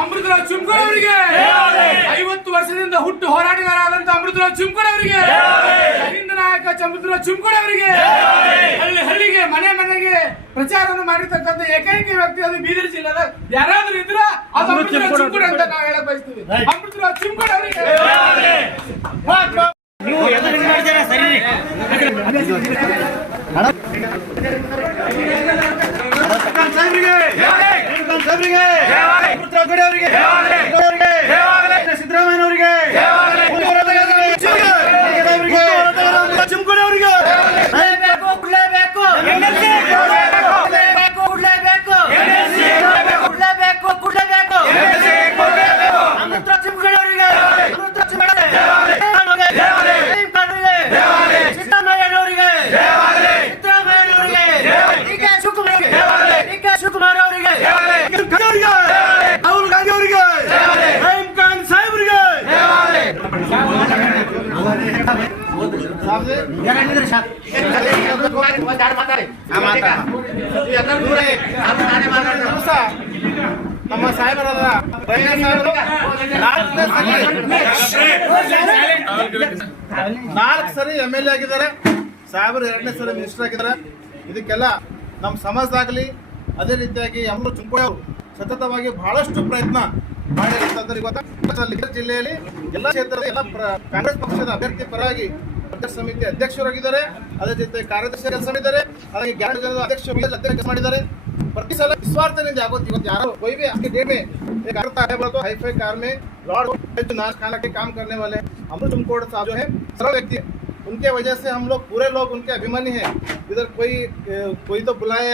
ಅಮೃತರಾವ್ ಚಿಮ್ಕೋಡ್ ಅವರಿಗೆ 50 ವರ್ಷದಿಂದ ಹುಟ್ಟು ಹೋರಾಟಗಾರರಾದಂತ ಅಮೃತರಾವ್ ಚಿಮ್ಕೋಡ್ ಅವರಿಗೆ, ಹಿಂದ ನಾಯಕ ಅಮೃತರಾವ್ ಚಿಮ್ಕೋಡ್ ಅವರಿಗೆ, ಹಳ್ಳಿಗೆ ಮನೆ ಮನೆಗೆ ಪ್ರಚಾರವನ್ನು ಮಾಡಿರ್ತಕ್ಕಂಥ ಏಕೈಕ ವ್ಯಕ್ತಿ ಅದು ಬೀದರ್ ಜಿಲ್ಲೆದ ಯಾರಾದ್ರೂ ಇದ್ರ ಅದು ಅಮೃತರಾವ್ ಚಿಮ್ಕೋಡ್ ಅಂತ ನಾವು ಹೇಳಕ್ ಬಯಸ್ತೀವಿ. ಅಮೃತರಾವ್ ಚಿಮ್ಕೋಡ್ ಅವರಿಗೆ ನೀವು ಎದುರು ಮಾಡ್ತೀರಾ ಸರಿ ಸಿದ್ದರಾಮಯ್ಯ ಅವರಿಗೆ ಚಿಮ್ಕೋಡ್ ಅವರಿಗೆ ನಮ್ಮ ಸಾಹೇಬರಾದ 4 ಸರಿ MLA ಆಗಿದ್ದಾರೆ, ಸಾಹೇಬರು 2ನೇ ಸರಿ ಮಿನಿಸ್ಟರ್ ಆಗಿದ್ದಾರೆ. ಇದಕ್ಕೆಲ್ಲ ನಮ್ಮ ಸಮಾಜದಾಗಲಿ ಅದೇ ರೀತಿಯಾಗಿ ಅಮೃತ ಚಿಮ್ಕೋಡ್ ಅವರು ಸತತವಾಗಿ ಬಹಳಷ್ಟು ಪ್ರಯತ್ನ ಮಾಡಿರುತ್ತಾರೆ. ಇವತ್ತು ಜಿಲ್ಲೆಯಲ್ಲಿ ಎಲ್ಲ ಕ್ಷೇತ್ರದ ಎಲ್ಲ ಕಾಂಗ್ರೆಸ್ ಪಕ್ಷದ ಅಭ್ಯರ್ಥಿ ಪರವಾಗಿ ಸಮಿತಿ ಅಧ್ಯಕ್ಷರಾಗಿದ್ದಾರೆ, ಅದೇ ಜೊತೆ ಕಾರ್ಯದರ್ಶಿ ಕೆಲಸ ಮಾಡಿದ್ದಾರೆ, ಹಾಗೆ ಗ್ಯಾರಂಟಿ ಅಧ್ಯಕ್ಷ ಕೆಲಸ ಮಾಡಿದ್ದಾರೆ. प्रति साल निस्वार्थ यारो कोई भी आपके डे में एक करता है बोला तो हाई फाई कार में लॉर्ड नाच खाना के काम करने वाले अमृत चिम्कोड साहब जो है सरल व्यक्ति है, उनके वजह से हम लोग पूरे लोग उनके अभिमानी हैं. इधर कोई तो बुलाया